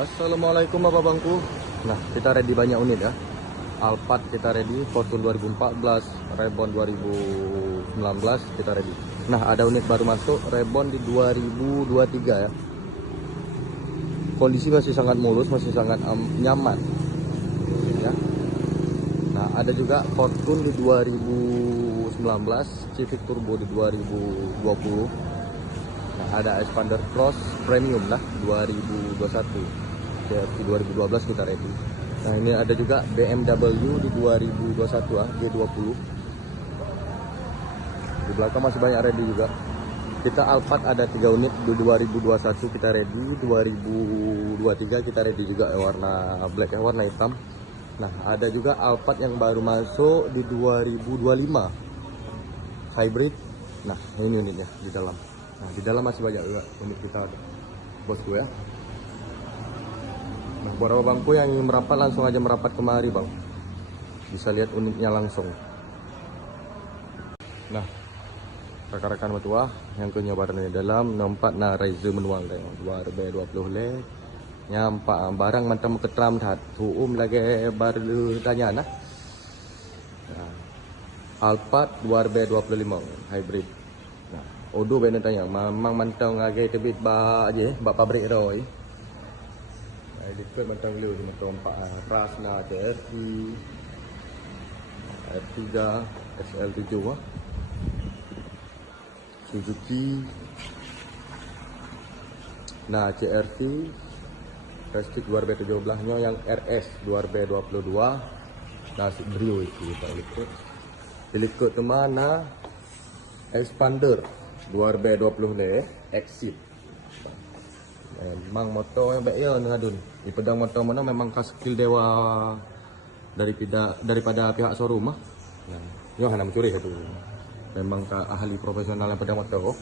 Assalamualaikum bapak bangku. Nah, kita ready banyak unit ya. Alphard kita ready, Fortune 2014, Reborn 2019 kita ready. Nah, ada unit baru masuk, Reborn di 2023 ya. Kondisi masih sangat mulus, masih sangat nyaman ya. Nah, ada juga Fortune di 2019, Civic Turbo di 2020. Nah, ada Expander Cross Premium lah 2021. Di 2012 kita ready. Nah, ini ada juga BMW di 2021 G20. Di belakang masih banyak ready juga. Kita Alphard ada 3 unit di 2021 kita ready, 2023 kita ready juga warna black warna hitam. Nah, ada juga Alphard yang baru masuk di 2025 hybrid. Nah, ini unitnya di dalam. Nah, di dalam masih banyak juga unit kita ada. Bosku ya. Nah, buat bangku yang ingin merapat langsung aja merapat kemari bang, bisa lihat unitnya langsung. Nah, rekan-rekan betua yang ke nyobaran di dalam nampak na Raizu manual tengok 2RB20 le nyampak barang macam ketram dah tuum lagi baru tanya nah. Alphard 2RB25 hybrid. Nah, odo benar tanya memang mantang lagi tebit ba aje ba pabrik roi. Dikit macam lu macam Rasna CRV R3 SL7 Suzuki. Nah, CRV Prestige 2RB17 nya yang RS 2RB22 nasi Brio itu kita lihat. Dilikut ke mana Expander 2RB20 le Exit. Memang motor yang baik ya Adun. Di pedang motor mana memang skill dewa daripada pihak showroom ah. Nah, yo hana mencuri itu. Memang ahli profesional yang pedang motor.